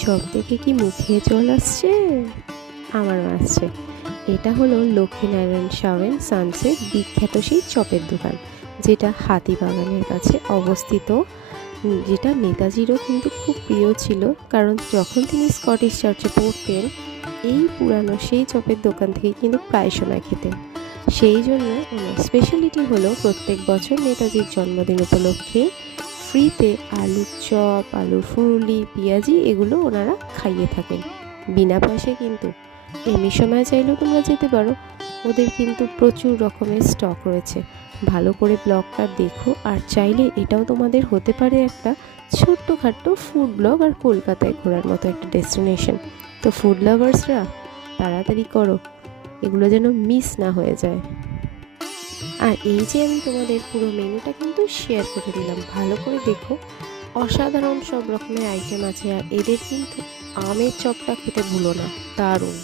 Chop দেখে কি মুখে জল আসছে? আমার আসছে। এটা হলো লক্ষ্মীনারায়ণ সাউয়েন সানসেট বিখ্যাত সেই চপের দোকান, যেটা হাতিবাগানের কাছে অবস্থিত, যেটা নেতাজিরও কিন্তু খুব প্রিয় ছিল। কারণ যখন তিনি স্কটিশ চার্চে পড়তেন, এই পুরানো সেই চপের দোকান থেকে কিন্তু প্রায় সময় খেতেন। সেই জন্য ওনার স্পেশালিটি হলো প্রত্যেক বছর নেতাজির জন্মদিন উপলক্ষে ফ্রিতে আলুর চপ, আলুর ফুলুরি, পেঁয়াজি এগুলো ওনারা খাইয়ে থাকেন বিনা পয়সায়। কিন্তু এমনি সময় চাইলেও তোমরা যেতে পারো, ওদের কিন্তু প্রচুর রকমের স্টক রয়েছে। ভালো করে ব্লগটা দেখো, আর চাইলে এটাও তোমাদের হতে পারে একটা ছোট্টখাট্টো ফুড ব্লগ আর কলকাতায় ঘোরার মতো একটা ডেস্টিনেশন। তো ফুড লাভার্সরা তাড়াতাড়ি করো, এগুলো যেন মিস না হয়ে যায়। আর এই যে আমি তোমাদের পুরো মেনুটা কিন্তু শেয়ার করে দিলাম, ভালো করে দেখো। অসাধারণ সব রকমের আইটেম আছে, আর এদের কিন্তু আমের চপটা খেতে ভুলো না, দারুণ।